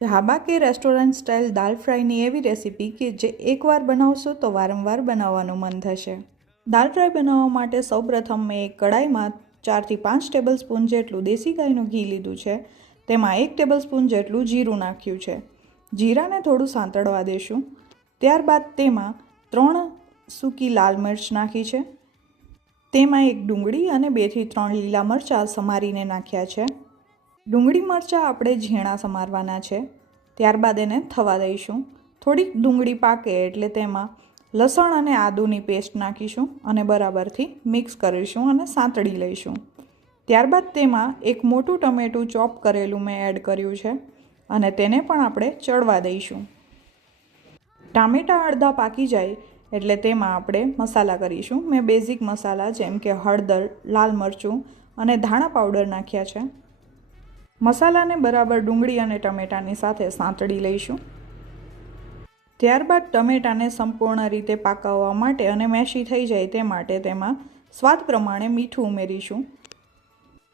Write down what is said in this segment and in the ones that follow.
ઢાબા કે restaurant style દાલ ફ્રાયની એવી recipe કે જે એકવાર બનાવશો તો વારંવાર બનાવવાનું મન થશે। દાલ ફ્રાય બનાવવા માટે સૌપ્રથમ મેં એક કડાઈમાં 4 થી 5 ટેબલસ્પૂન જેટલું દેશી ગાયનું ઘી લીધું છે। તેમાં 1 ટેબલસ્પૂન જેટલું જીરું નાખ્યું છે। જીરાને થોડું સાંતળવા દેશું। ત્યારબાદ તેમાં 3 સૂકી લાલ મિર્ચ નાખી છે। તેમાં એક ડુંગળી અને 2 થી 3 લીલા મરચાં સમારીને નાખ્યા છે। ડુંગળી મરચાં આપણે ઝીણા સમારવાના છે। ત્યારબાદ એને થવા દઈશું। થોડીક ડુંગળી પાકે એટલે તેમાં લસણ અને આદુની પેસ્ટ નાખીશું અને બરાબરથી મિક્સ કરીશું અને સાંતળી લઈશું। ત્યારબાદ તેમાં એક મોટું ટમેટું ચોપ કરેલું મેં એડ કર્યું છે અને તેને પણ આપણે ચડવા દઈશું। ટામેટાં અડધા પાકી જાય એટલે તેમાં આપણે મસાલા કરીશું। મેં બેઝિક મસાલા જેમ કે હળદર, લાલ મરચું અને ધાણા પાવડર નાખ્યા છે। મસાલાને બરાબર ડુંગળી અને ટમેટાની સાથે સાંતળી લઈશું। ત્યારબાદ ટમેટાને સંપૂર્ણ રીતે પાકવવા માટે અને મેશી થઈ જાય તે માટે તેમાં સ્વાદ પ્રમાણે મીઠું ઉમેરીશું।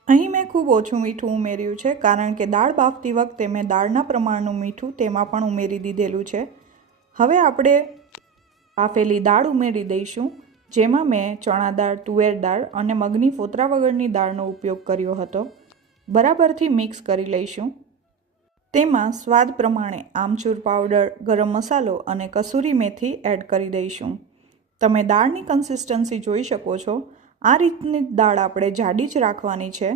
અહીં મેં ખૂબ ઓછું મીઠું ઉમેર્યું છે કારણ કે દાળ બાફતી વખતે મેં દાળના પ્રમાણનું મીઠું તેમાં પણ ઉમેરી દીધેલું છે। હવે આપણે બાફેલી દાળ ઉમેરી દઈશું, જેમાં મેં ચણા દાળ, તુવેર દાળ અને મગની ફોતરા વગરની દાળનો ઉપયોગ કર્યો હતો। બરાબરથી મિક્સ કરી લઈશું। તેમાં સ્વાદ પ્રમાણે આમચૂર પાવડર, ગરમ મસાલો અને કસૂરી મેથી એડ કરી દઈશું। તમે દાળની કન્સિસ્ટન્સી જોઈ શકો છો। આ રીતની દાળ આપણે જાડી જ રાખવાની છે।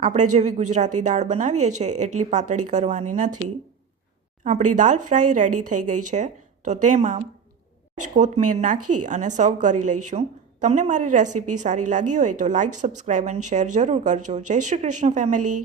આપણે જેવી ગુજરાતી દાળ બનાવીએ છીએ એટલી પાતળી કરવાની નથી। આપણી દાળ ફ્રાય રેડી થઈ ગઈ છે તો તેમાં કોથમીર નાખી અને સર્વ કરી લઈશું। તમને મારી રેસીપી સારી લાગી હોય તો લાઇક, સબસ્ક્રાઈબ અને શેર જરૂર કરજો। જય શ્રી કૃષ્ણ ફેમિલી।